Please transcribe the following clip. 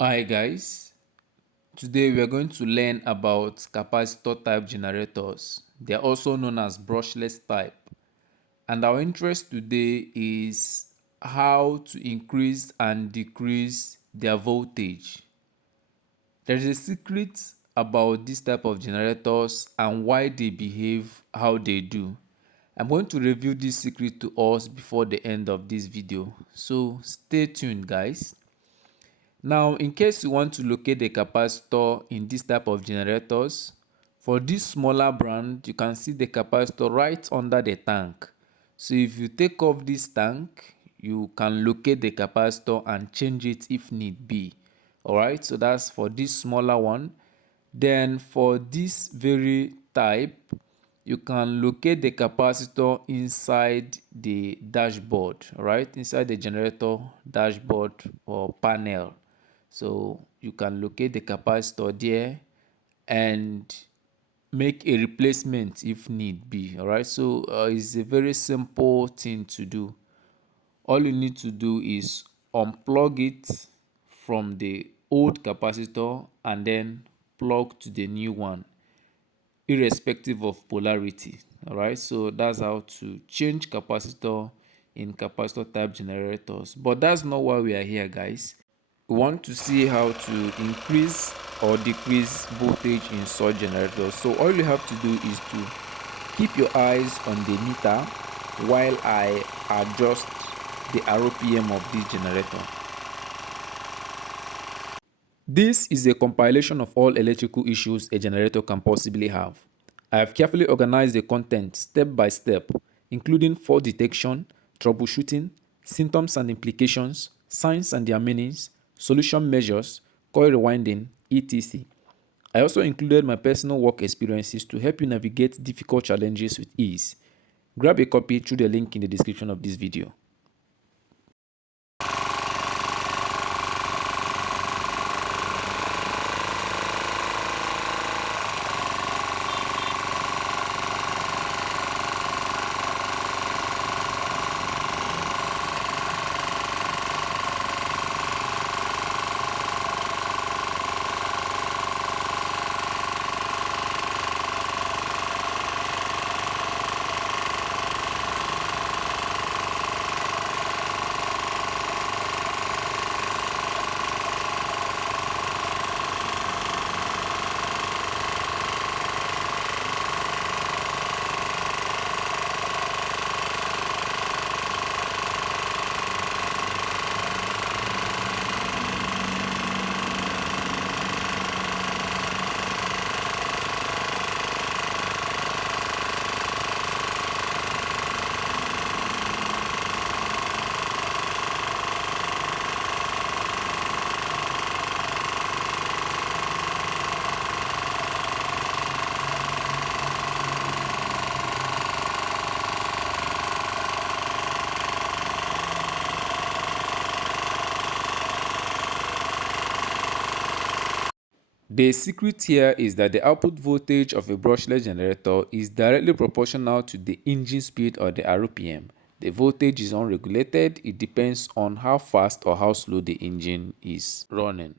Hi guys, today we are going to learn about capacitor type generators. They are also known as brushless type. And our interest today is how to increase and decrease their voltage. There is a secret about this type of generators and why they behave how they do. I'm going to reveal this secret to us before the end of this video. So stay tuned guys. Now, in case you want to locate the capacitor in this type of generators, for this smaller brand, you can see the capacitor right under the tank. So if you take off this tank, you can locate the capacitor and change it if need be. Alright, so that's for this smaller one. Then for this very type, you can locate the capacitor inside the dashboard, right? Inside the generator dashboard or panel. So you can locate the capacitor there and make a replacement if need be. All right, so it's a very simple thing to do. All you need to do is unplug it from the old capacitor and then plug to the new one, irrespective of polarity. All right, so that's how to change capacitor in capacitor type generators. But that's not why we are here, guys. We want to see how to increase or decrease voltage in such generators. So all you have to do is to keep your eyes on the meter while I adjust the RPM of this generator. This is a compilation of all electrical issues a generator can possibly have. I have carefully organized the content step by step, including fault detection, troubleshooting, symptoms and implications, signs and their meanings, solution measures, coil rewinding, etc. I also included my personal work experiences to help you navigate difficult challenges with ease. Grab a copy through the link in the description of this video. The secret here is that the output voltage of a brushless generator is directly proportional to the engine speed or the RPM. The voltage is unregulated. It depends on how fast or how slow the engine is running.